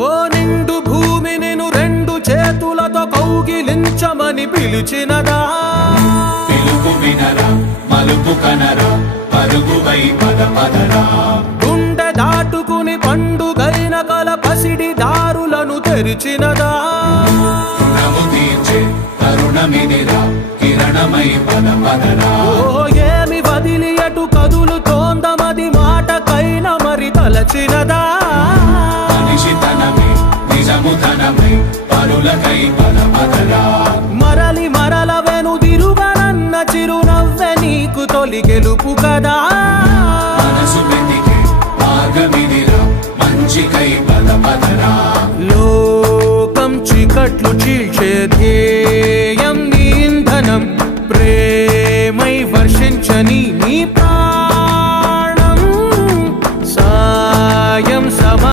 ఓ నిండు భూమి నిన్ను రెండు చేతులతో కౌగిలించమని పిలిచినదా పిలుపు వినరా మలుపు కనరా పరుగువై పద పదరా గుండె దాటుకుని పండుగైన కల పసిడి దారులను తెరిచినదా రుణము తీర్చే తరుణమిదిరా కిరణమై పద పదరా ఓ ఏమి వదిలి అటు కదులుతోందమది మాటకైన మరి తలచినదా మనిషితనమే నిజముతనమై పరులకై పద పదరా మరలి మరల వెనుదిరుగనన్న చిరునవ్వె నీకు తొలి గెలుపు కదా మనసు వెతికే మార్గమిదిరా మంచికై పద పదరా లోకం చీకట్లు చీల్చే